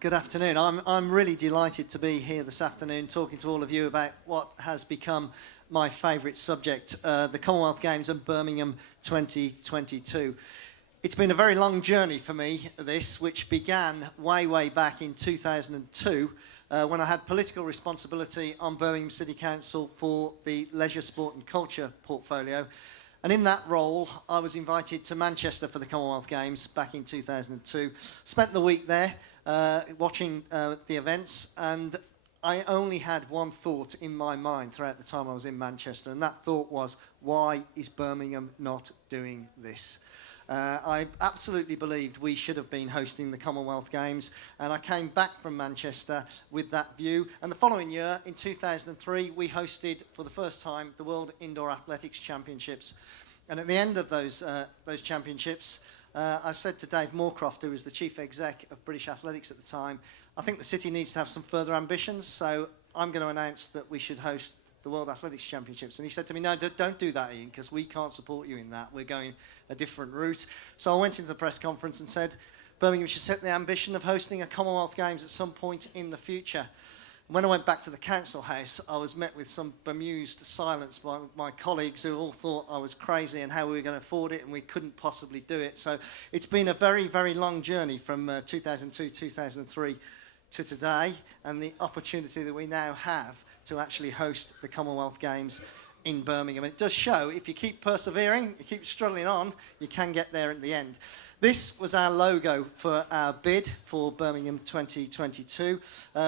Good afternoon. I'm really delighted to be here this afternoon talking to all of you about what has become my favourite subject, the Commonwealth Games and Birmingham 2022. It's been a very long journey for me, this, which began way back in 2002 when I had political responsibility on Birmingham City Council for the Leisure, Sport and Culture portfolio. And in that role, I was invited to Manchester for the Commonwealth Games back in 2002. Spent the week there watching the events, and I only had one thought in my mind throughout the time I was in Manchester, and that thought was, why is Birmingham not doing this? I absolutely believed we should have been hosting the Commonwealth Games, and I came back from Manchester with that view. And the following year, in 2003, we hosted for the first time the World Indoor Athletics Championships. And at the end of those championships, I said to Dave Moorcroft, who was the chief exec of British Athletics at the time, I think the city needs to have some further ambitions, so I'm going to announce that we should host the World Athletics Championships. And he said to me, no, don't do that, Ian, because we can't support you in that. We're going a different route. So I went into the press conference and said, Birmingham should set the ambition of hosting a Commonwealth Games at some point in the future. When I went back to the council house, I was met with some bemused silence by my colleagues who all thought I was crazy and how we were going to afford it, and we couldn't possibly do it. So it's been a very long journey from 2002, 2003 to today, and the opportunity that we now have to actually host the Commonwealth Games in Birmingham. And it does show, if you keep persevering, you keep struggling on, you can get there at the end. This was our logo for our bid for Birmingham 2022.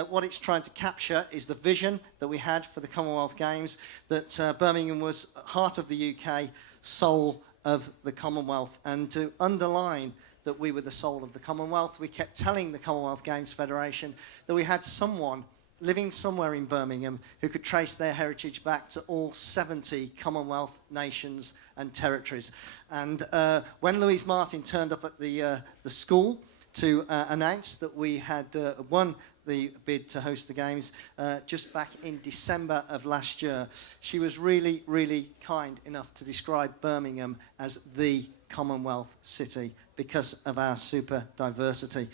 What it's trying to capture is the vision that we had for the Commonwealth Games, that Birmingham was heart of the UK, soul of the Commonwealth. And to underline that we were the soul of the Commonwealth, we kept telling the Commonwealth Games Federation that we had someone living somewhere in Birmingham who could trace their heritage back to all 70 Commonwealth nations and territories. And when Louise Martin turned up at the school to announce that we had won the bid to host the Games just back in December of last year, she was really kind enough to describe Birmingham as the Commonwealth city because of our super diversity.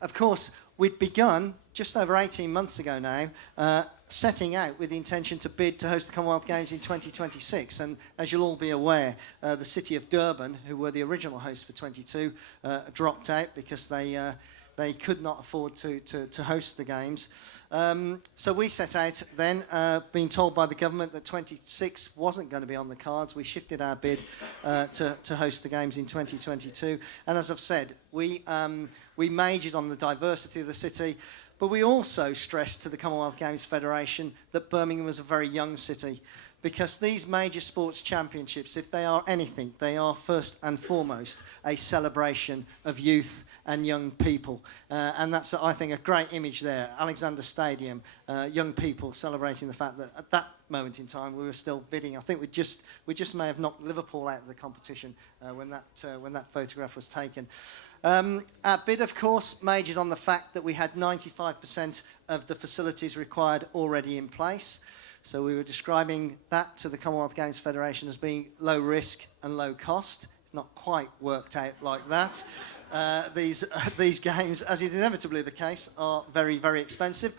Of course, we'd begun just over 18 months ago now, setting out with the intention to bid to host the Commonwealth Games in 2026. And as you'll all be aware, the city of Durban, who were the original host for 22, dropped out because they could not afford to host the Games. So we set out then, being told by the government that 26 wasn't going to be on the cards. We shifted our bid to host the Games in 2022. And as I've said, we majored on the diversity of the city, but we also stressed to the Commonwealth Games Federation that Birmingham was a very young city, because these major sports championships, if they are anything, they are first and foremost a celebration of youth and young people. And that's, I think, a great image there. Alexander Stadium, young people celebrating the fact that at that moment in time we were still bidding. I think we just may have knocked Liverpool out of the competition when that photograph was taken. Our bid, of course, majored on the fact that we had 95% of the facilities required already in place. So we were describing that to the Commonwealth Games Federation as being low risk and low cost. It's not quite worked out like that. These games, as is inevitably the case, are very expensive.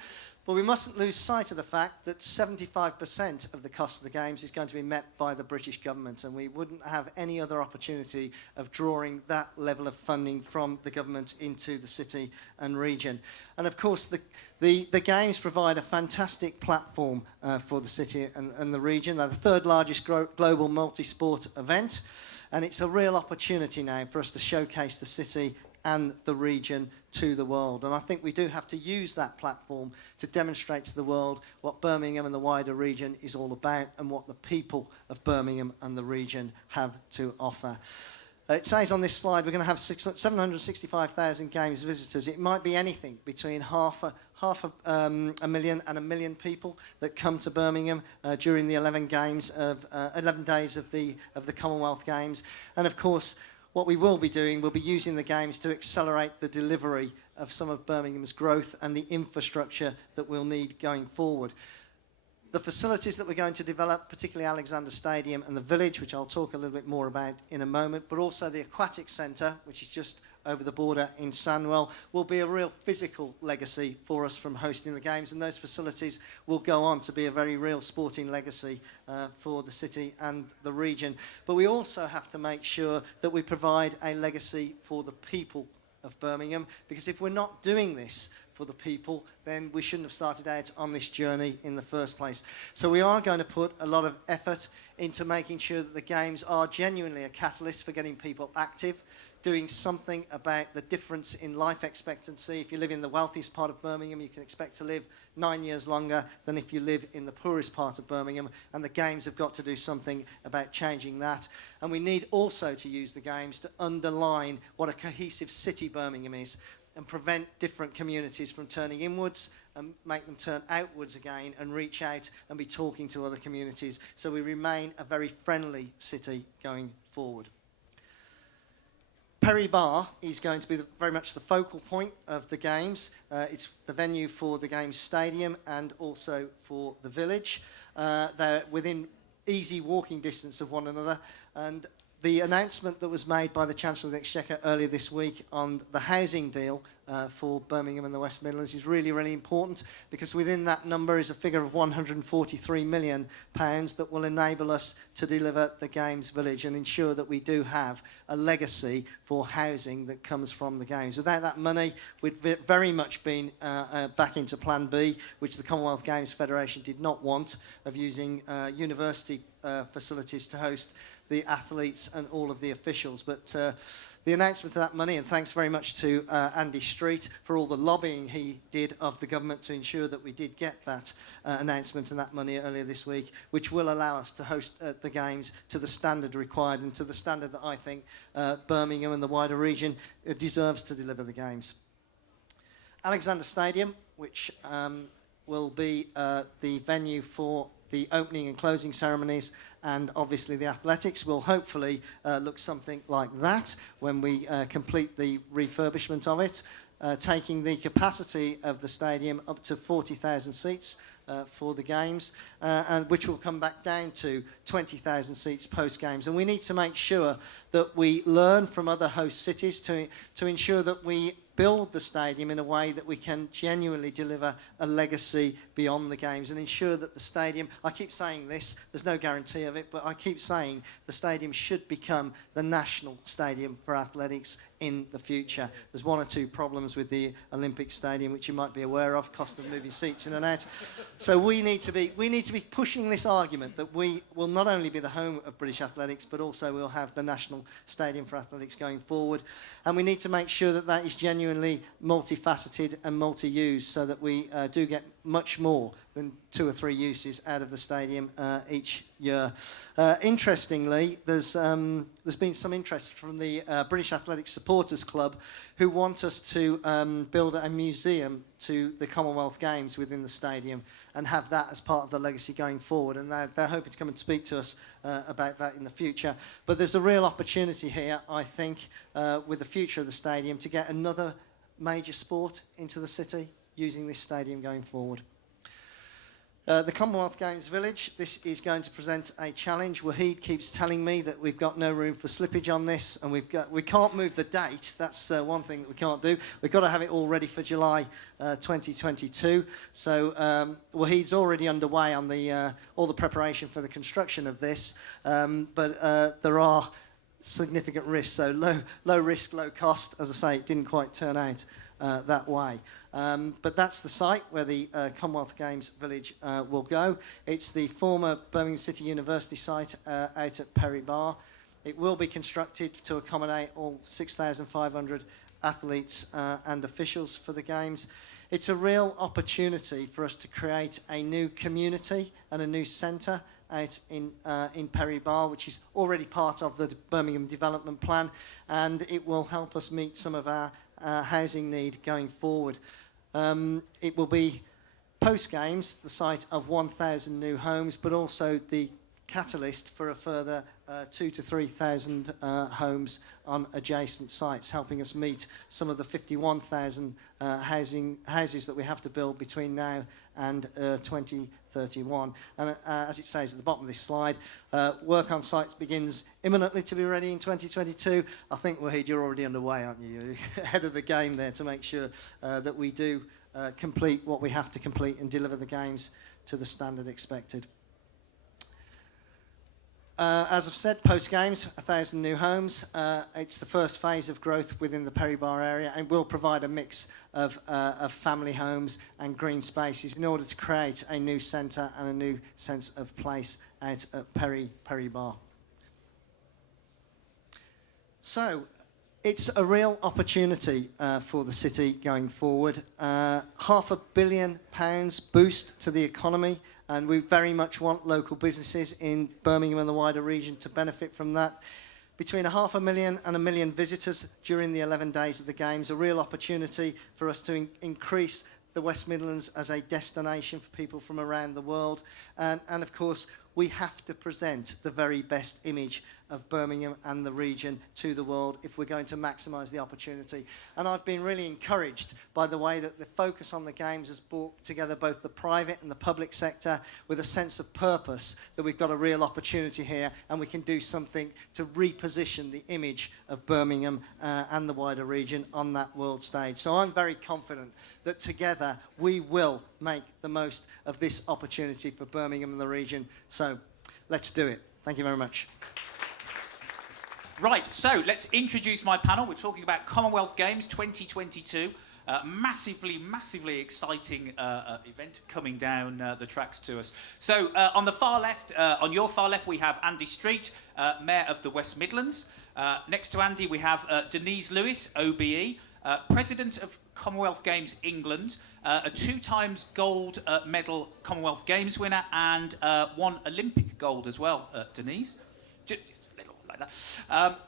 But we mustn't lose sight of the fact that 75% of the cost of the Games is going to be met by the British government, and we wouldn't have any other opportunity of drawing that level of funding from the government into the city and region. And of course, the Games provide a fantastic platform for the city and the region. They're the third largest global multi-sport event, and it's a real opportunity now for us to showcase the city and the region to the world. And I think we do have to use that platform to demonstrate to the world what Birmingham and the wider region is all about, and what the people of Birmingham and the region have to offer. It says on this slide we're going to have 765,000 Games visitors. It might be anything between half a million and 1 million people that come to Birmingham during the 11 days of the Commonwealth Games. And of course, what we will be doing, we'll be using the Games to accelerate the delivery of some of Birmingham's growth and the infrastructure that we'll need going forward. The facilities that we're going to develop, particularly Alexander Stadium and the village, which I'll talk a little bit more about in a moment, but also the aquatic centre, which is just over the border in Sandwell will be a real physical legacy for us from hosting the games, and those facilities will go on to be a very real sporting legacy for the city and the region. But we also have to make sure that we provide a legacy for the people of Birmingham, because if we're not doing this for the people, then we shouldn't have started out on this journey in the first place. So we are going to put a lot of effort into making sure that the games are genuinely a catalyst for getting people active, doing something about the difference in life expectancy. If you live in the wealthiest part of Birmingham, you can expect to live 9 years longer than if you live in the poorest part of Birmingham, and the games have got to do something about changing that. And we need also to use the games to underline what a cohesive city Birmingham is, and prevent different communities from turning inwards and make them turn outwards again and reach out and be talking to other communities, so we remain a very friendly city going forward. Perry Bar is going to be very much the focal point of the games. It's the venue for the games stadium and also for the village. They're within easy walking distance of one another, and the announcement that was made by the Chancellor of the Exchequer earlier this week on the housing deal for Birmingham and the West Midlands is really, really important, because within that number is a figure of £143 million that will enable us to deliver the Games Village and ensure that we do have a legacy for housing that comes from the Games. Without that money, we'd very much been back into Plan B, which the Commonwealth Games Federation did not want, of using university facilities to host the athletes and all of the officials. But the announcement of that money, and thanks very much to Andy Street for all the lobbying he did of the government to ensure that we did get that announcement and that money earlier this week, which will allow us to host the games to the standard required and to the standard that I think Birmingham and the wider region deserves to deliver the games. Alexander Stadium, which will be the venue for the opening and closing ceremonies, and obviously the athletics will hopefully look something like that when we complete the refurbishment of it, taking the capacity of the stadium up to 40,000 seats for the games, and which will come back down to 20,000 seats post-games. And we need to make sure that we learn from other host cities to ensure that we build the stadium in a way that we can genuinely deliver a legacy beyond the games, and ensure that the stadium, I keep saying this, there's no guarantee of it, but I keep saying the stadium should become the national stadium for athletics in the future. There's one or two problems with the Olympic Stadium which you might be aware of, cost of moving seats in and out. So we need to be pushing this argument that we will not only be the home of British athletics, but also we'll have the national stadium for athletics going forward. And we need to make sure that that is genuinely multifaceted and multi-use, so that we do get much more than 2 or 3 uses out of the stadium each year. Interestingly, there's been some interest from the British Athletics Supporters Club, who want us to build a museum to the Commonwealth Games within the stadium and have that as part of the legacy going forward. And they're hoping to come and speak to us about that in the future. But there's a real opportunity here, I think, with the future of the stadium, to get another major sport into the city using this stadium going forward. The Commonwealth Games Village, this is going to present a challenge. Wahid keeps telling me that we've got no room for slippage on this, and we can't move the date. That's one thing that we can't do. We've got to have it all ready for July 2022. So Wahid's already underway on all the preparation for the construction of this, but there are significant risks. So low risk, low cost. As I say, it didn't quite turn out that way. But that's the site where the Commonwealth Games Village will go. It's the former Birmingham City University site out at Perry Bar. It will be constructed to accommodate all 6,500 athletes and officials for the Games. It's a real opportunity for us to create a new community and a new centre out in Perry Bar, which is already part of the Birmingham Development Plan, and it will help us meet some of our housing need going forward. It will be, post-Games, the site of 1,000 new homes, but also the catalyst for a further 2,000 to 3,000 homes on adjacent sites, helping us meet some of the 51,000 houses that we have to build between now and 2031. And as it says at the bottom of this slide, work on sites begins imminently to be ready in 2022. I think, Wahid, you're already underway, aren't you? You're ahead of the game there to make sure that we do complete what we have to complete and deliver the games to the standard expected. As I've said, post-games, 1,000 new homes. It's the first phase of growth within the Perry Barr area and will provide a mix of family homes and green spaces in order to create a new centre and a new sense of place out at Perry Barr. So, it's a real opportunity for the city going forward. £500 million boost to the economy, and we very much want local businesses in Birmingham and the wider region to benefit from that. Between 500,000 and 1 million visitors during the 11 days of the Games, a real opportunity for us to increase the West Midlands as a destination for people from around the world. And of course, we have to present the very best image of Birmingham and the region to the world if we're going to maximise the opportunity. And I've been really encouraged by the way that the focus on the Games has brought together both the private and the public sector with a sense of purpose that we've got a real opportunity here and we can do something to reposition the image of Birmingham and the wider region on that world stage. So I'm very confident that together we will make the most of this opportunity for Birmingham and the region. So let's do it. Thank you very much. Right, so let's introduce my panel. We're talking about Commonwealth Games 2022. Massively exciting event coming down the tracks to us. So on the far left, on your far left, we have Andy Street, Mayor of the West Midlands. Next to Andy, we have Denise Lewis, OBE, President of Commonwealth Games England, a 2 times gold medal Commonwealth Games winner, and 1 Olympic gold as well, Denise.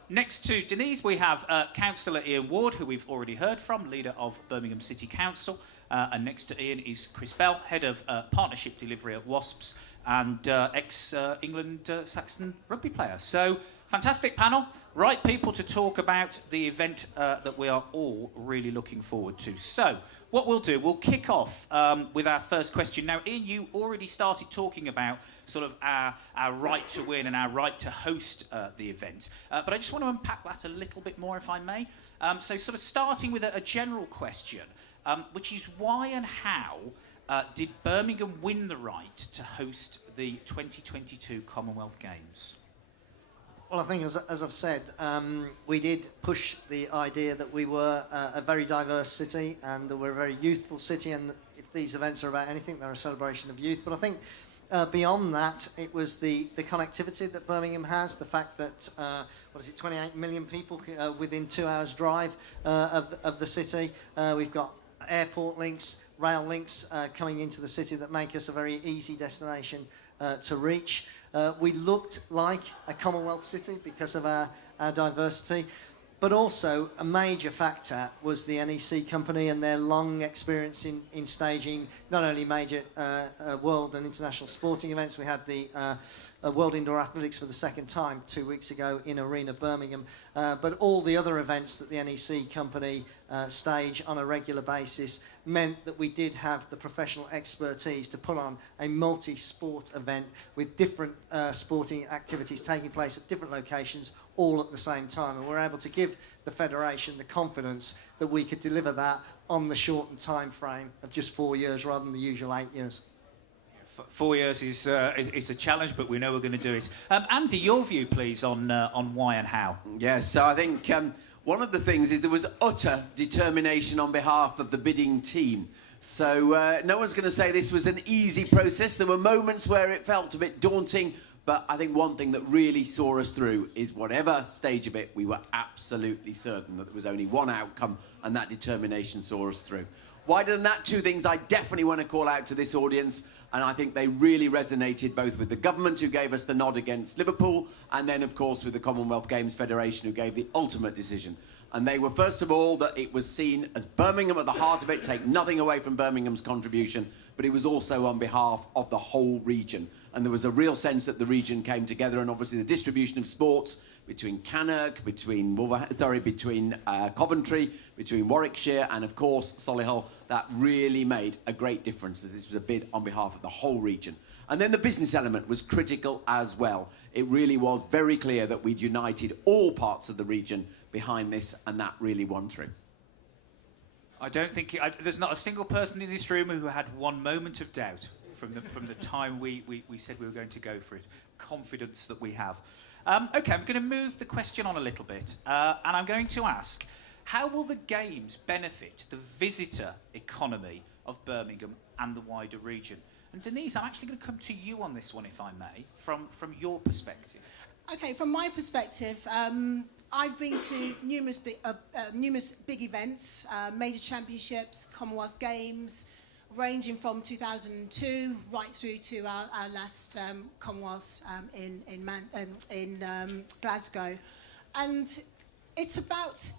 Next to Denise, we have Councillor Ian Ward, who we've already heard from, leader of Birmingham City Council. And next to Ian is Chris Bell, head of partnership delivery at Wasps and ex-England Saxon rugby player. So, fantastic panel. Right people to talk about the event that we are all really looking forward to. So, what we'll do, we'll kick off with our first question. Now, Ian, you already started talking about sort of our right to win and our right to host the event. But I just want to unpack that a little bit more, if I may. So, sort of starting with a general question, which is why and how did Birmingham win the right to host the 2022 Commonwealth Games? Well, I think, as I've said, we did push the idea that we were a very diverse city and that we're a very youthful city, and if these events are about anything, they're a celebration of youth. But I think beyond that, it was the connectivity that Birmingham has, the fact that, 28 million people within 2 hours' drive of the city. We've got airport links, rail links coming into the city that make us a very easy destination to reach. We looked like a Commonwealth city because of our diversity, but also a major factor was the NEC company and their long experience in staging not only major world and international sporting events. We had the World Indoor Athletics for the second time 2 weeks ago in Arena Birmingham, but all the other events that the NEC company stage on a regular basis meant that we did have the professional expertise to put on a multi-sport event with different sporting activities taking place at different locations all at the same time, and we're able to give the Federation the confidence that we could deliver that on the shortened time frame of just 4 years rather than the usual 8 years. 4 years is a challenge, but we know we're going to do it. Andy, your view, please, on why and how. Yes, so I think one of the things is there was utter determination on behalf of the bidding team. So no one's going to say this was an easy process. There were moments where it felt a bit daunting, but I think one thing that really saw us through is whatever stage of it, we were absolutely certain that there was only one outcome, and that determination saw us through. Wider than that, 2 things I definitely want to call out to this audience, and I think they really resonated both with the government, who gave us the nod against Liverpool, and then, of course, with the Commonwealth Games Federation, who gave the ultimate decision. And they were, first of all, that it was seen as Birmingham at the heart of it, take nothing away from Birmingham's contribution, but it was also on behalf of the whole region. And there was a real sense that the region came together, and obviously the distribution of sports between Cannock, between Coventry, between Warwickshire, and of course Solihull, that really made a great difference. That this was a bid on behalf of the whole region. And then the business element was critical as well. It really was very clear that we'd united all parts of the region behind this, and that really won through. I don't think there's not a single person in this room who had one moment of doubt from the time we said we were going to go for it. Confidence that we have. OK, I'm going to move the question on a little bit, and I'm going to ask, how will the Games benefit the visitor economy of Birmingham and the wider region? And Denise, I'm actually going to come to you on this one, if I may, from your perspective. OK, from my perspective, I've been to numerous big events, major championships, Commonwealth Games, ranging from 2002 right through to our last Commonwealths in Glasgow. And it's about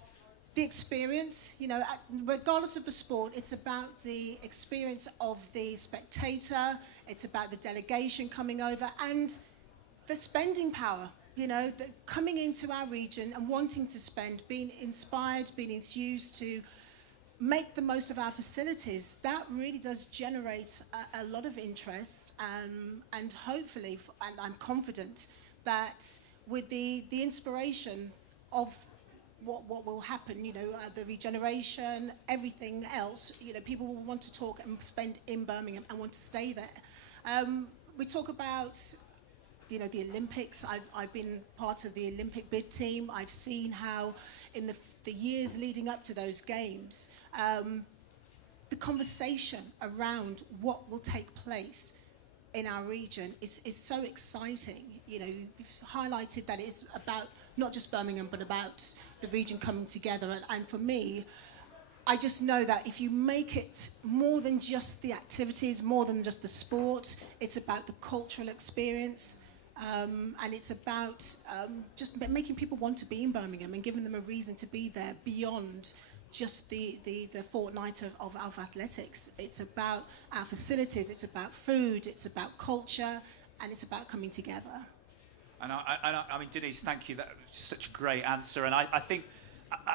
the experience, you know, regardless of the sport, it's about the experience of the spectator, it's about the delegation coming over, and the spending power, you know, coming into our region and wanting to spend, being inspired, being enthused to make the most of our facilities. That really does generate a lot of interest, and hopefully, and I'm confident that with the inspiration of what will happen, you know, the regeneration, everything else, you know, people will want to talk and spend in Birmingham and want to stay there. We talk about, you know, the Olympics. I've been part of the Olympic bid team. I've seen how in the years leading up to those games, the conversation around what will take place in our region is so exciting. You know, you've highlighted that it's about not just Birmingham, but about the region coming together. And for me, I just know that if you make it more than just the activities, more than just the sport, it's about the cultural experience. And it's about just making people want to be in Birmingham and giving them a reason to be there beyond just the fortnight of athletics. It's about our facilities, it's about food, it's about culture, and it's about coming together. And I mean, Denise, thank you. That's such a great answer. And I think,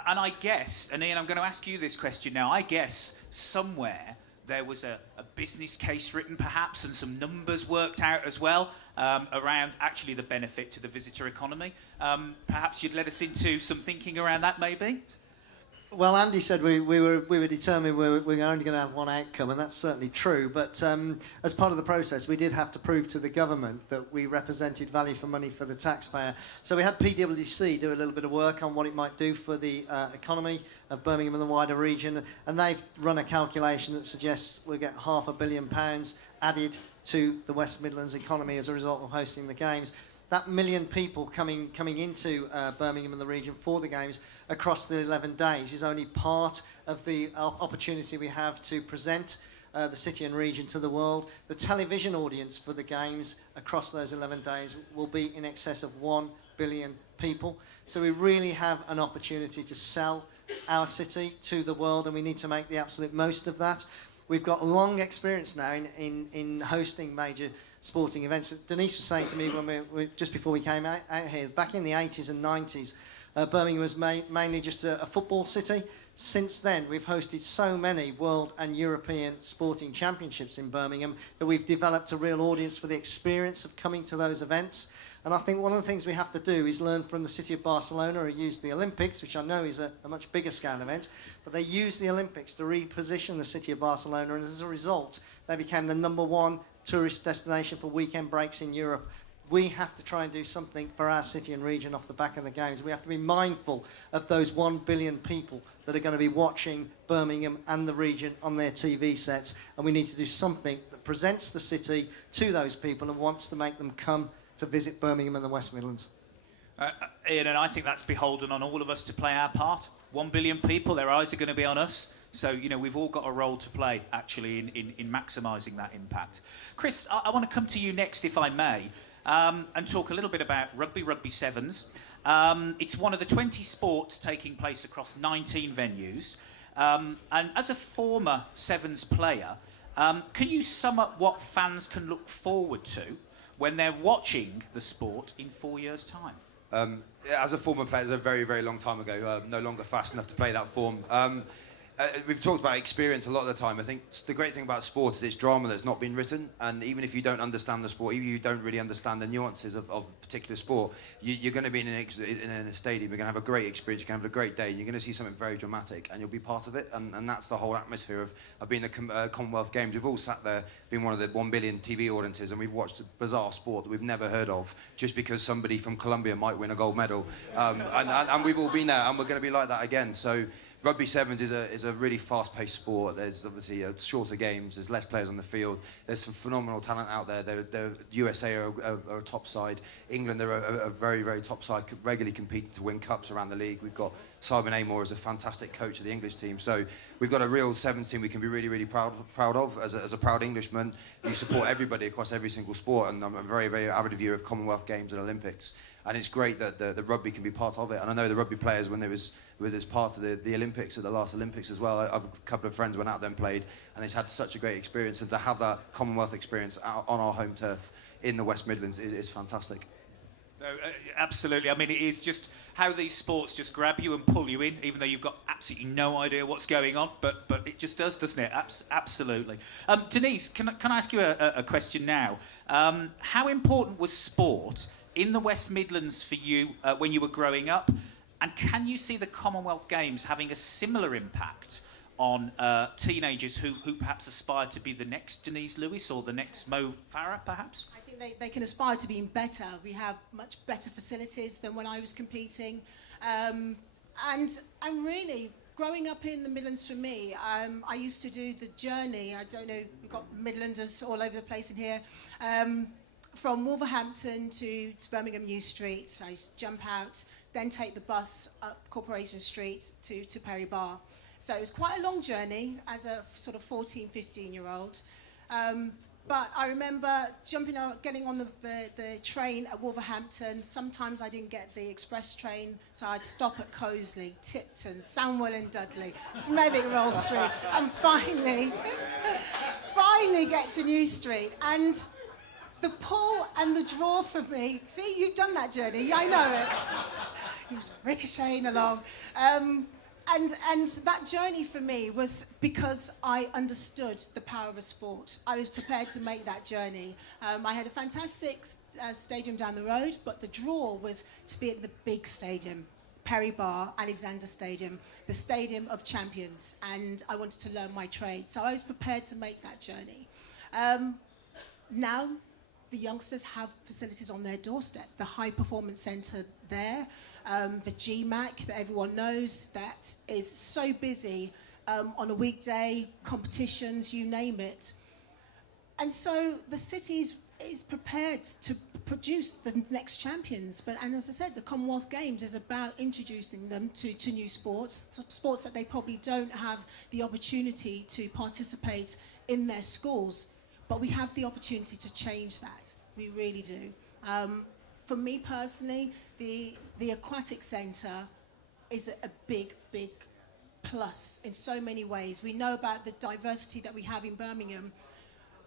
and I guess, and Ian, I'm going to ask you this question now. I guess somewhere there was a business case written, perhaps, and some numbers worked out as well around actually the benefit to the visitor economy. Perhaps you'd let us into some thinking around that, maybe? Well, Andy said we were determined we were only going to have one outcome, and that's certainly true. But as part of the process, we did have to prove to the government that we represented value for money for the taxpayer. So we had PwC do a little bit of work on what it might do for the economy of Birmingham and the wider region, and they've run a calculation that suggests we'll get £500 million added to the West Midlands economy as a result of hosting the Games. That million people coming into Birmingham and the region for the Games across the 11 days is only part of the opportunity we have to present the city and region to the world. The television audience for the Games across those 11 days will be in excess of 1 billion people. So we really have an opportunity to sell our city to the world, and we need to make the absolute most of that. We've got long experience now in hosting major sporting events. Denise was saying to me when we just before we came out here, back in the 80s and 90s, Birmingham was mainly just a football city. Since then, we've hosted so many world and European sporting championships in Birmingham that we've developed a real audience for the experience of coming to those events. And I think one of the things we have to do is learn from the city of Barcelona, who used the Olympics, which I know is a much bigger scale event, but they used the Olympics to reposition the city of Barcelona, and as a result, they became the #1 tourist destination for weekend breaks in Europe. We have to try and do something for our city and region off the back of the Games. We have to be mindful of those 1 billion people that are going to be watching Birmingham and the region on their TV sets, and we need to do something that presents the city to those people and wants to make them come to visit Birmingham and the West Midlands. Ian, and I think that's beholden on all of us to play our part. 1 billion people, their eyes are going to be on us. So, you know, we've all got a role to play, actually, in maximising that impact. Chris, I want to come to you next, if I may, and talk a little bit about rugby sevens, It's one of the 20 sports taking place across 19 venues. And as a former Sevens player, can you sum up what fans can look forward to when they're watching the sport in 4 years' time? As a former player, it's a very, very long time ago. No longer fast enough to play that form. We've talked about experience a lot of the time. I think the great thing about sport is it's drama that's not been written, and even if you don't understand the sport, even if you don't really understand the nuances of a particular sport, you're going to be in a stadium, you're going to have a great experience, you're going to have a great day, and you're going to see something very dramatic, and you'll be part of it, and that's the whole atmosphere of being the Commonwealth Games. We've all sat there, being one of the 1 billion TV audiences, and we've watched a bizarre sport that we've never heard of, just because somebody from Colombia might win a gold medal, and we've all been there, and we're going to be like that again. So Rugby Sevens is a really fast-paced sport. There's obviously shorter games. There's less players on the field. There's some phenomenal talent out there. The USA are a top side. England are a very, very top side, regularly competing to win cups around the league. We've got Simon Amor as a fantastic coach of the English team. So we've got a real Sevens team we can be really, really proud of. As a proud Englishman, you support everybody across every single sport, and I'm a very, very avid viewer of Commonwealth Games and Olympics. And it's great that the rugby can be part of it. And I know the rugby players, when they was as part of the Olympics, at the last Olympics as well, I've a couple of friends went out there and played, and it's had such a great experience. And to have that Commonwealth experience out on our home turf in the West Midlands is fantastic. No, absolutely. I mean, it is just how these sports just grab you and pull you in, even though you've got absolutely no idea what's going on. But it just does, doesn't it? Absolutely. Denise, can I ask you a question now? How important was sport in the West Midlands for you when you were growing up? And can you see the Commonwealth Games having a similar impact on teenagers who perhaps aspire to be the next Denise Lewis or the next Mo Farah, perhaps? I think they can aspire to being better. We have much better facilities than when I was competing. And really, growing up in the Midlands for me, I used to do the journey. I don't know, we've got Midlanders all over the place in here. From Wolverhampton to Birmingham New Street. I used to jump out, then take the bus up Corporation Street to Perry Bar. So it was quite a long journey as a sort of 14, 15-year-old. But I remember getting on the train at Wolverhampton. Sometimes I didn't get the express train, so I'd stop at Coseley, Tipton, Sandwell and Dudley, Smethwick Roll Street, and finally get to New Street. And the pull and the draw for me, see, you've done that journey, I know it. You're ricocheting along. And that journey for me was because I understood the power of a sport. I was prepared to make that journey. I had a fantastic stadium down the road, but the draw was to be at the big stadium, Perry Bar, Alexander Stadium, the stadium of champions, and I wanted to learn my trade. So I was prepared to make that journey. Now, the youngsters have facilities on their doorstep. The High Performance Centre there, the GMAC that everyone knows, that is so busy on a weekday, competitions, you name it. And so the city is prepared to produce the next champions. And as I said, the Commonwealth Games is about introducing them to new sports that they probably don't have the opportunity to participate in their schools. But we have the opportunity to change that. We really do. For me personally, the Aquatic Centre is a big, big plus in so many ways. We know about the diversity that we have in Birmingham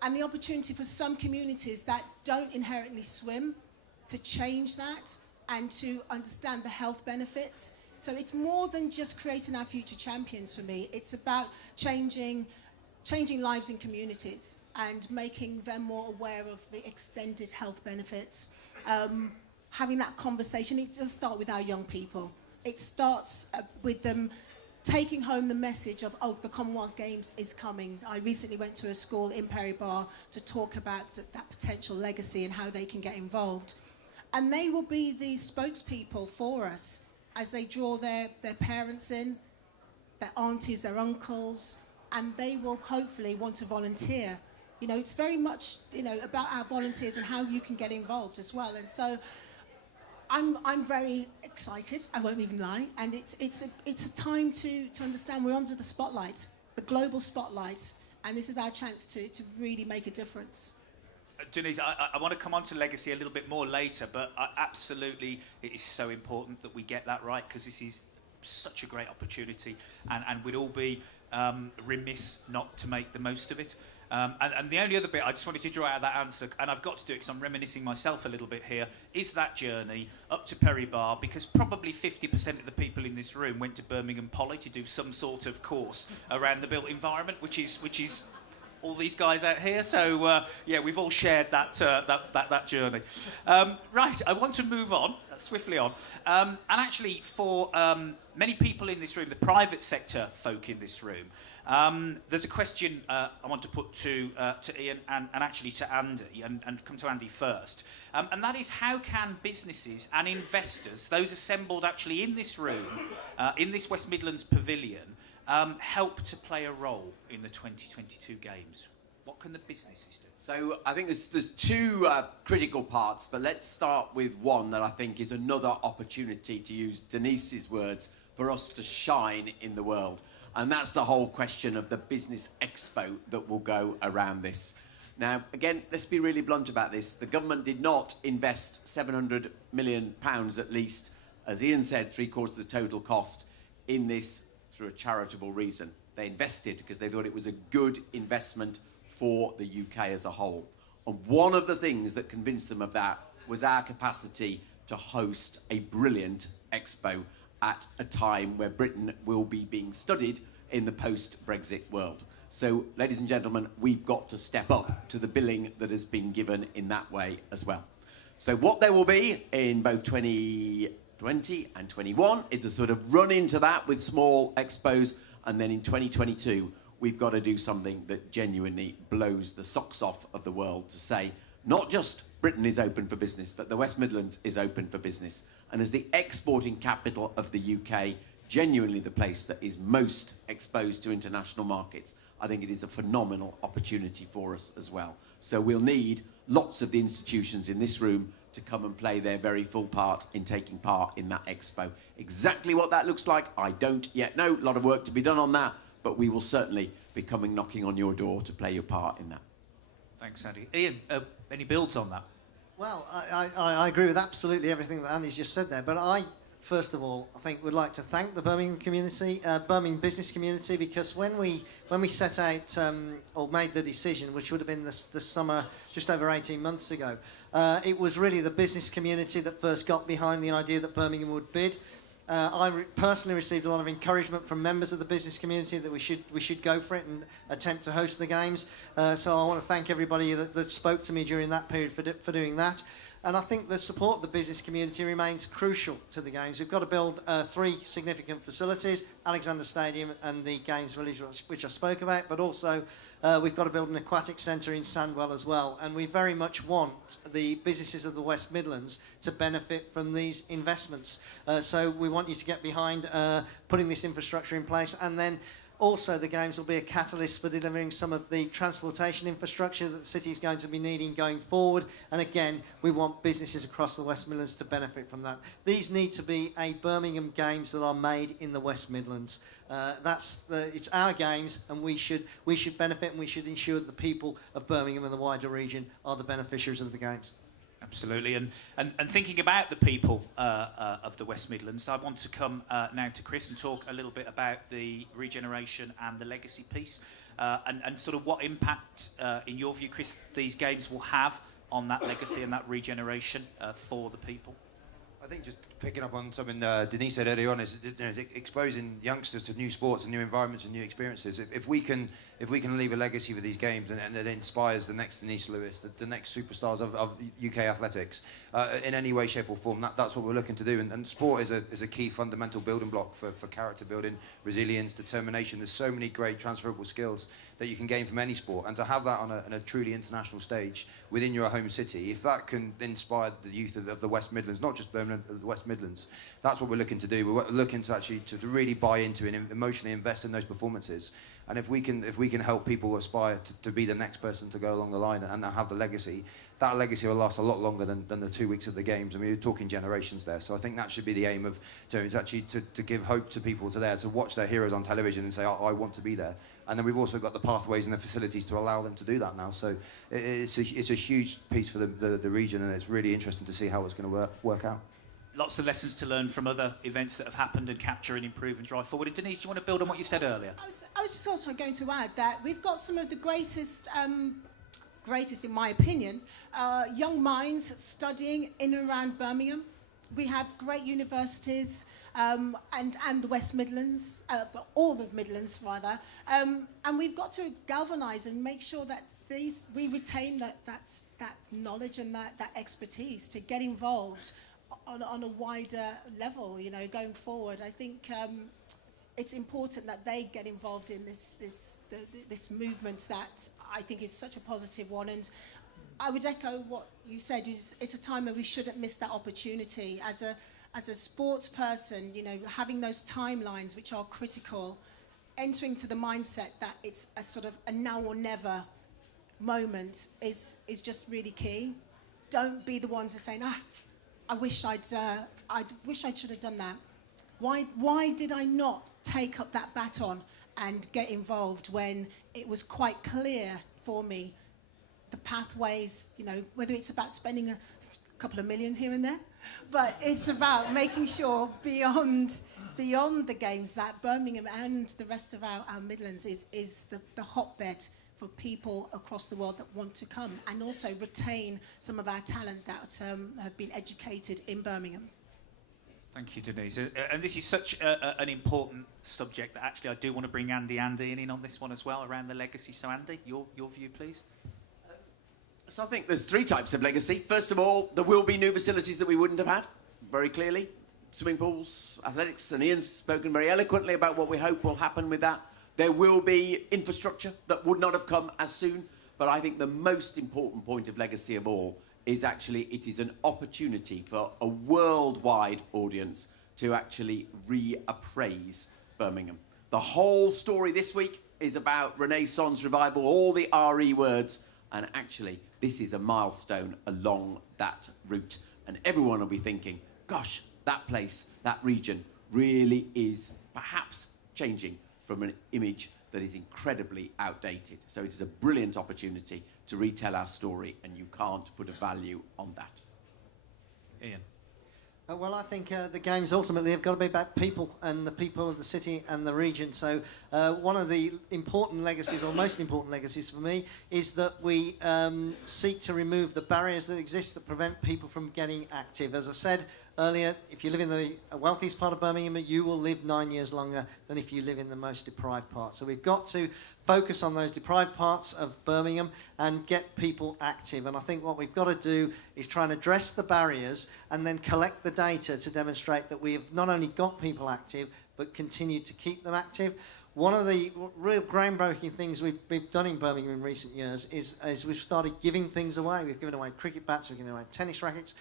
and the opportunity for some communities that don't inherently swim to change that and to understand the health benefits. So it's more than just creating our future champions for me. It's about changing lives in communities and making them more aware of the extended health benefits. Having that conversation, it does start with our young people. It starts with them taking home the message of, oh, the Commonwealth Games is coming. I recently went to a school in Perry Bar to talk about that potential legacy and how they can get involved. And they will be the spokespeople for us as they draw their parents in, their aunties, their uncles, and they will hopefully want to volunteer. You know, it's very much, about our volunteers and how you can get involved as well. And so I'm very excited, I won't even lie, and it's a time to understand we're under the spotlight, the global spotlight, and this is our chance to really make a difference. Denise, I want to come on to legacy a little bit more later, but absolutely it is so important that we get that right, because this is such a great opportunity, and we'd all be remiss not to make the most of it. And the only other bit I just wanted to draw out of that answer, and I've got to do it because I'm reminiscing myself a little bit here, is that journey up to Perry Bar, because probably 50% of the people in this room went to Birmingham Poly to do some sort of course around the built environment, which is all these guys out here. So yeah, we've all shared that journey. Right, I want to move on swiftly on, and actually for many people in this room, the private sector folk in this room, there's a question I want to put to Ian and actually to Andy, and come to Andy first, and that is, how can businesses and investors, those assembled actually in this room, in this West Midlands pavilion, help to play a role in the 2022 games? What can the businesses do? So I think there's two critical parts, but let's start with one that I think is another opportunity, to use Denise's words, for us to shine in the world. And that's the whole question of the business expo that will go around this. Now, again, let's be really blunt about this. The government did not invest £700 million at least, as Ian said, 3/4 of the total cost in this through a charitable reason. They invested because they thought it was a good investment for the UK as a whole. And one of the things that convinced them of that was our capacity to host a brilliant expo at a time where Britain will be being studied in the post-Brexit world. So, ladies and gentlemen, we've got to step up to the billing that has been given in that way as well. So what there will be in both 2020 and 21 is a sort of run into that with small expos, and then in 2022 we've got to do something that genuinely blows the socks off of the world, to say not just Britain is open for business, but the West Midlands is open for business. And as the exporting capital of the UK, genuinely the place that is most exposed to international markets, I think it is a phenomenal opportunity for us as well. So we'll need lots of the institutions in this room to come and play their very full part in taking part in that expo. Exactly what that looks like, I don't yet know. A lot of work to be done on that, but we will certainly be coming knocking on your door to play your part in that. Thanks, Andy. Ian, any builds on that? Well, I agree with absolutely everything that Andy's just said there, but I, first of all, I think would like to thank the Birmingham community, Birmingham business community, because when we set out or made the decision, which would have been this summer, just over 18 months ago, it was really the business community that first got behind the idea that Birmingham would bid. Personally received a lot of encouragement from members of the business community that we should go for it and attempt to host the games. So I want to thank everybody that spoke to me during that period for doing that. And I think the support of the business community remains crucial to the games. We've got to build 3 significant facilities, Alexander Stadium and the Games Village, which I spoke about, but also we've got to build an aquatic centre in Sandwell as well. And we very much want the businesses of the West Midlands to benefit from these investments. So we want you to get behind putting this infrastructure in place, and then also, the games will be a catalyst for delivering some of the transportation infrastructure that the city is going to be needing going forward. And again, we want businesses across the West Midlands to benefit from that. These need to be a Birmingham Games that are made in the West Midlands. It's our games, and we should benefit, and we should ensure that the people of Birmingham and the wider region are the beneficiaries of the games. Absolutely, and thinking about the people of the West Midlands, I want to come now to Chris and talk a little bit about the regeneration and the legacy piece, and sort of what impact, in your view, Chris, these games will have on that legacy and that regeneration for the people. I think just picking up on something Denise said earlier on is, exposing youngsters to new sports and new environments and new experiences. If we can leave a legacy for these games, and it inspires the next Denise Lewis, the next superstars of UK athletics, in any way, shape or form, that's what we're looking to do. And sport is a key fundamental building block for character building, resilience, determination. There's so many great transferable skills that you can gain from any sport, and to have that on a truly international stage within your home city, if that can inspire the youth of the West Midlands, not just Birmingham, the West Midlands, that's what we're looking to do. We're looking to actually to really buy into and emotionally invest in those performances. And if we can help people aspire to be the next person to go along the line and have the legacy, that legacy will last a lot longer than the 2 weeks of the games. I mean, we're talking generations there. So I think that should be the aim of Jones, actually to give hope to people to watch their heroes on television and say, I want to be there. And then we've also got the pathways and the facilities to allow them to do that now. So it's a huge piece for the region, and it's really interesting to see how it's going to work out. Lots of lessons to learn from other events that have happened and capture and improve and drive forward. And Denise, do you want to build on what you said earlier? I was sort of going to add that we've got some of the greatest in my opinion, young minds studying in and around Birmingham. We have great universities and the West Midlands, all the Midlands rather, and we've got to galvanise and make sure that we retain that knowledge and that expertise to get involved on a wider level, going forward. I think it's important that they get involved in this movement that I think is such a positive one. And I would echo what you said. It's a time where we shouldn't miss that opportunity. As a sports person, having those timelines which are critical, entering to the mindset that it's a sort of a now or never moment is just really key. Don't be the ones that are saying, I wish I should have done that. Why did I not take up that baton and get involved when it was quite clear for me the pathways, whether it's about spending a couple of million here and there, but it's about making sure beyond the games that Birmingham and the rest of our Midlands is the hotbed for people across the world that want to come and also retain some of our talent that have been educated in Birmingham. Thank you, Denise. And this is such an important subject that actually I do want to bring Andy in on this one as well, around the legacy. So, Andy, your view, please. So I think there's 3 types of legacy. First of all, there will be new facilities that we wouldn't have had, very clearly. Swimming pools, athletics, and Ian's spoken very eloquently about what we hope will happen with that. There will be infrastructure that would not have come as soon. But I think the most important point of legacy of all is actually it is an opportunity for a worldwide audience to actually reappraise Birmingham. The whole story this week is about Renaissance revival, all the RE words, and actually this is a milestone along that route. And everyone will be thinking, gosh, that place, that region really is perhaps changing from an image that is incredibly outdated. So it is a brilliant opportunity to retell our story, and you can't put a value on that. Ian. Well, I think the games ultimately have got to be about people and the people of the city and the region. So one of the important legacies, or most important legacies for me, is that we seek to remove the barriers that exist that prevent people from getting active. As I said earlier, if you live in the wealthiest part of Birmingham, you will live 9 years longer than if you live in the most deprived part. So we've got to focus on those deprived parts of Birmingham and get people active. And I think what we've got to do is try and address the barriers and then collect the data to demonstrate that we have not only got people active, but continued to keep them active. One of the real groundbreaking things we've done in Birmingham in recent years is we've started giving things away. We've given away cricket bats, we've given away tennis rackets,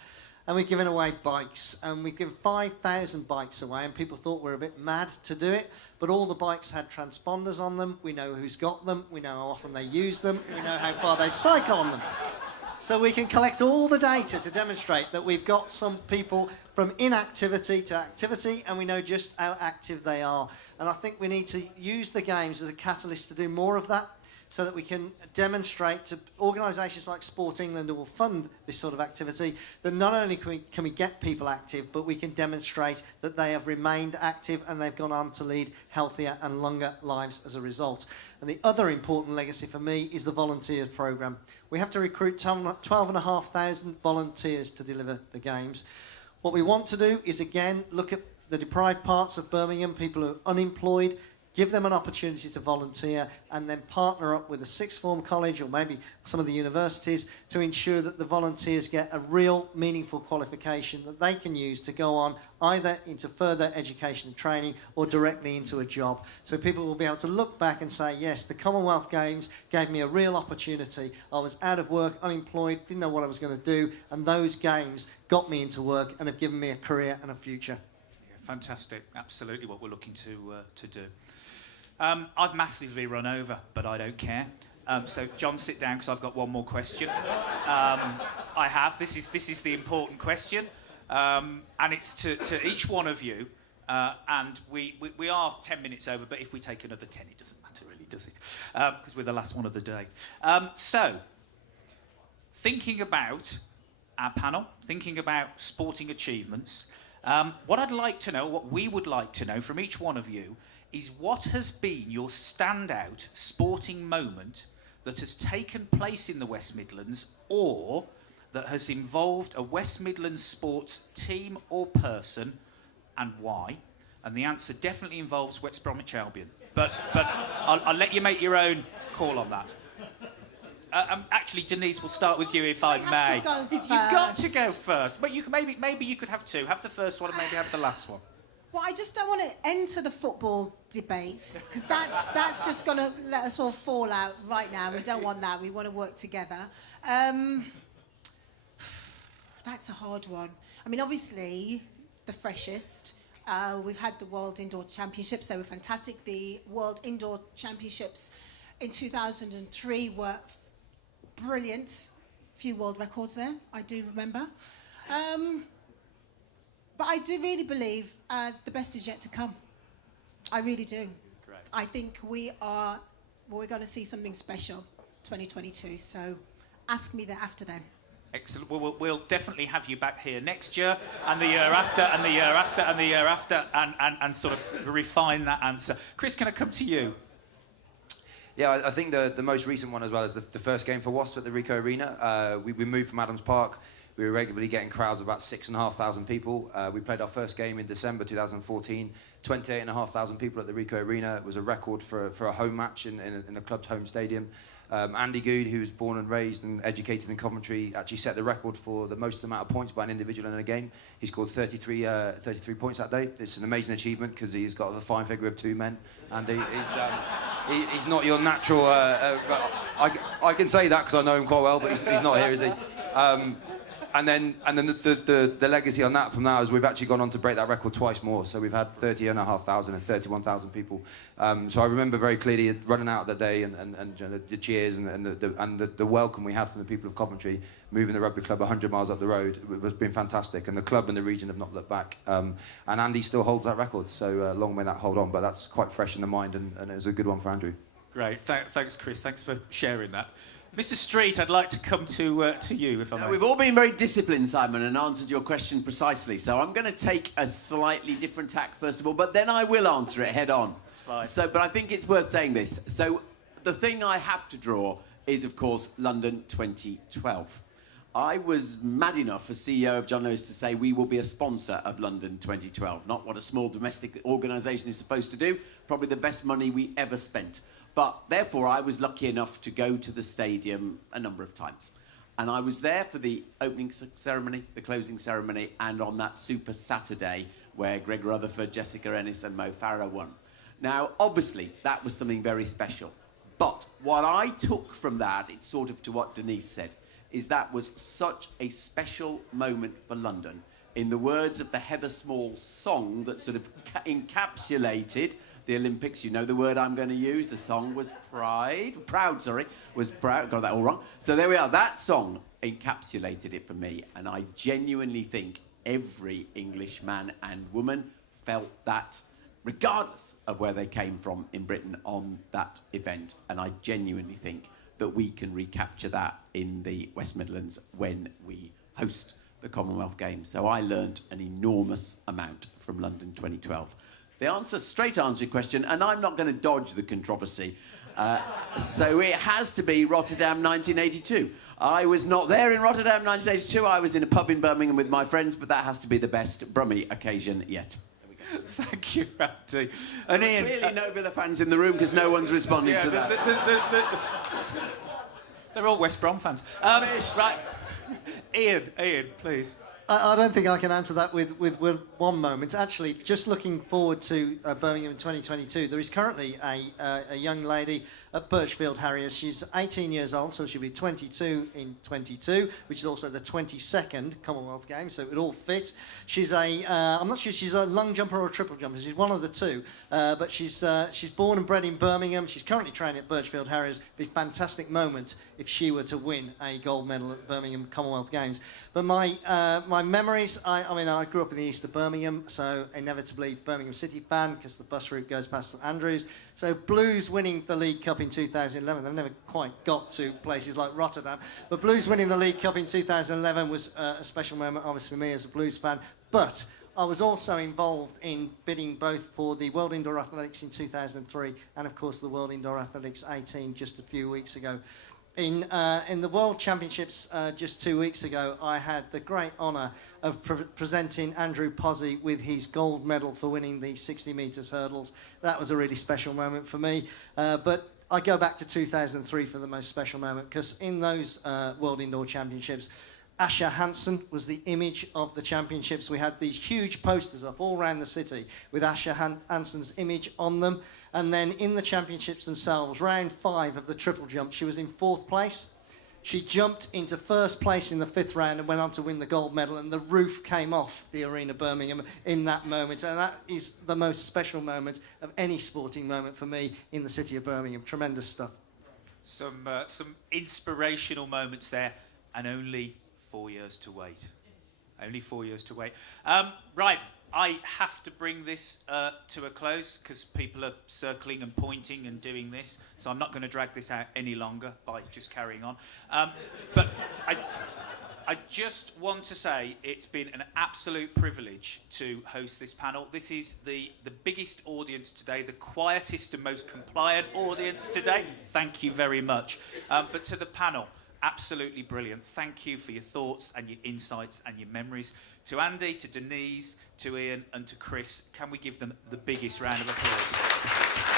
and we've given away bikes. And we've given 5,000 bikes away, and people thought we were a bit mad to do it, but all the bikes had transponders on them. We know who's got them, we know how often they use them, we know how far they cycle on them. So we can collect all the data to demonstrate that we've got some people from inactivity to activity, and we know just how active they are. And I think we need to use the games as a catalyst to do more of that, so that we can demonstrate to organisations like Sport England, who will fund this sort of activity, that not only can we get people active, but we can demonstrate that they have remained active and they've gone on to lead healthier and longer lives as a result. And the other important legacy for me is the volunteer programme. We have to recruit 12,500 volunteers to deliver the games. What we want to do is, again, look at the deprived parts of Birmingham, people who are unemployed, give them an opportunity to volunteer, and then partner up with a sixth form college or maybe some of the universities to ensure that the volunteers get a real meaningful qualification that they can use to go on either into further education and training or directly into a job. So people will be able to look back and say, yes, the Commonwealth Games gave me a real opportunity. I was out of work, unemployed, didn't know what I was going to do, and those games got me into work and have given me a career and a future. Yeah, fantastic. Absolutely what we're looking to do. I've massively run over, but I don't care. So, John, sit down because I've got one more question. I have. This is the important question, and it's to each one of you. And we are 10 minutes over, but if we take another 10, it doesn't matter really, does it? Because we're the last one of the day. So, thinking about our panel, thinking about sporting achievements, what I'd like to know, what we would like to know from each one of you, is what has been your standout sporting moment that has taken place in the West Midlands or that has involved a West Midlands sports team or person, and why? And the answer definitely involves West Bromwich Albion. But I'll let you make your own call on that. Actually, Denise, we'll start with you if I may. You've got to go first. But you can, maybe you could have two. Have the first one and maybe have the last one. Well, I just don't want to enter the football debate because that's just going to let us all fall out right now. We don't want that. We want to work together. That's a hard one. I mean, obviously, the freshest. We've had the World Indoor Championships. They were fantastic. The World Indoor Championships in 2003 were brilliant. A few world records there, I do remember. But I do really believe the best is yet to come. I really do. Great. I think we're going to see something special 2022. So ask me that after then. Excellent. Well, we'll definitely have you back here next year and the year after and the year after and the year after and sort of refine that answer. Chris, can I come to you? Yeah, I think the most recent one as well is the first game for Wasps at the Ricoh Arena. We moved from Adams Park. We were regularly getting crowds of about 6,500 people. We played our first game in December 2014. 28,500 people at the Ricoh Arena. It was a record for a home match in the club's home stadium. Andy Good, who was born and raised and educated in Coventry, actually set the record for the most amount of points by an individual in a game. He scored 33 points that day. It's an amazing achievement because he's got the fine figure of two men. And he's not your natural... I can say that because I know him quite well, but he's not here, is he? And then the legacy on that from that is we've actually gone on to break that record twice more. So we've had 30,500 and 31,000 people. So I remember very clearly running out that day and the cheers and the welcome we had from the people of Coventry, moving the rugby club 100 miles up the road. It has been fantastic. And the club and the region have not looked back. And Andy still holds that record. So long may that hold on. But that's quite fresh in the mind and it was a good one for Andrew. Great. Thanks, Chris. Thanks for sharing that. Mr. Street, I'd like to come to you, if I may. We've all been very disciplined, Simon, and answered your question precisely. So I'm going to take a slightly different tack, first of all, but then I will answer it head on. That's fine. But I think it's worth saying this. So the thing I have to draw is, of course, London 2012. I was mad enough as CEO of John Lewis to say we will be a sponsor of London 2012. Not what a small domestic organisation is supposed to do, probably the best money we ever spent. But therefore, I was lucky enough to go to the stadium a number of times. And I was there for the opening ceremony, the closing ceremony, and on that Super Saturday where Greg Rutherford, Jessica Ennis and Mo Farah won. Now, obviously, that was something very special. But what I took from that, it's sort of to what Denise said, is that was such a special moment for London. In the words of the Heather Small song that sort of encapsulated the Olympics, you know the word I'm going to use. The song was Proud, was Proud. Got that all wrong. So there we are. That song encapsulated it for me. And I genuinely think every English man and woman felt that, regardless of where they came from in Britain on that event. And I genuinely think that we can recapture that in the West Midlands when we host the Commonwealth Games. So I learnt an enormous amount from London 2012. The straight answer to your question, and I'm not going to dodge the controversy. So it has to be Rotterdam 1982. I was not there in Rotterdam 1982. I was in a pub in Birmingham with my friends, but that has to be the best Brummie occasion yet. Thank you, Andy. And Ian, clearly no Villa fans in the room because no one's responding to that. They're all West Brom fans. Right. Ian, please. I don't think I can answer that with one moment. Actually, just looking forward to Birmingham in 2022, there is currently a young lady at Birchfield Harriers. She's 18 years old, so she'll be 22 in 22, which is also the 22nd Commonwealth Games, so it would all fit. She's I'm not sure she's a long jumper or a triple jumper. She's one of the two, but she's born and bred in Birmingham. She's currently training at Birchfield Harriers. It'd be a fantastic moment if she were to win a gold medal at the Birmingham Commonwealth Games. But my memories, I mean, I grew up in the east of Birmingham, so inevitably Birmingham City fan because the bus route goes past St Andrews. So Blues winning the League Cup in 2011, they've never quite got to places like Rotterdam, but Blues winning the League Cup in 2011 was a special moment, obviously for me as a Blues fan. But I was also involved in bidding both for the World Indoor Athletics in 2003 and, of course, the World Indoor Athletics 18 just a few weeks ago. In the World Championships just 2 weeks ago, I had the great honour of presenting Andrew Pozzi with his gold medal for winning the 60 metres hurdles. That was a really special moment for me. But I go back to 2003 for the most special moment, because in those World Indoor Championships, Asher Hansen was the image of the championships. We had these huge posters up all around the city with Asher Hansen's image on them. And then in the championships themselves, round 5 of the triple jump, she was in 4th place. She jumped into 1st place in the 5th round and went on to win the gold medal, and the roof came off the Arena Birmingham in that moment. And that is the most special moment of any sporting moment for me in the city of Birmingham. Tremendous stuff. Some inspirational moments there, and only 4 years to wait. Only 4 years to wait. Right, I have to bring this to a close because people are circling and pointing and doing this, so I'm not going to drag this out any longer by just carrying on. But I just want to say it's been an absolute privilege to host this panel. This is the biggest audience today, the quietest and most compliant audience today. Thank you very much. But to the panel, absolutely brilliant. Thank you for your thoughts and your insights and your memories. To Andy, to Denise, to Ian and to Chris, can we give them the biggest round of applause?